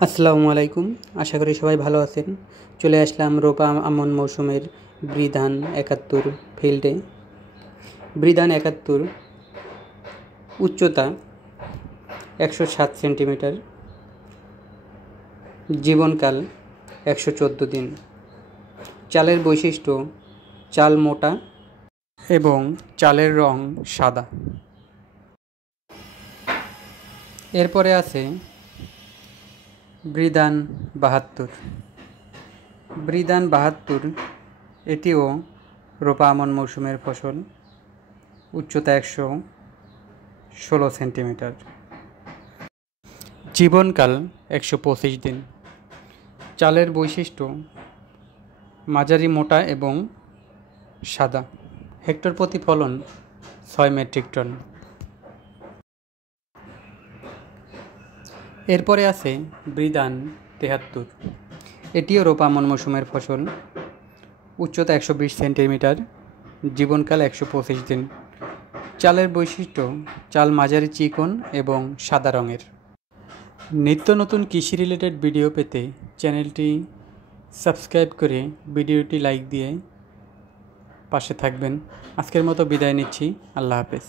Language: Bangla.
আসসালামু আলাইকুম। আশা করি সবাই ভালো আছেন। চলে আসলাম রোপা আমন মৌসুমের বৃধান ৭১ ফিল্ডে। বৃধান ৭১ উচ্চতা ১০৭ সেন্টিমিটার, জীবনকাল ১১৪ দিন। চালের বৈশিষ্ট্য: চাল মোটা এবং চালের রং সাদা। এরপরে আছে বৃধান ৭২। বৃধান ৭২ এটিও রোপা আমন মৌসুমের ফসল, উচ্চতা ১১৬ সেন্টিমিটার, জীবনকাল ১২৫ দিন। চালের বৈশিষ্ট্য: মাঝারি মোটা এবং সাদা। হেক্টর প্রতি ফলন ৬ মেট্রিক টন। এরপরে আছে বৃধান ৭৩। এটিও রোপা আমন মৌসুমের ফসল, উচ্চতা ১২০ সেন্টিমিটার, জীবনকাল ১২৫ দিন। চালের বৈশিষ্ট্য: চাল মাঝারি চিকন এবং সাদা রঙের। নিত্য নতুন কৃষি রিলেটেড ভিডিও পেতে চ্যানেলটি সাবস্ক্রাইব করে ভিডিওটি লাইক দিয়ে পাশে থাকবেন। আজকের মতো বিদায় নিচ্ছি। আল্লাহ হাফেজ।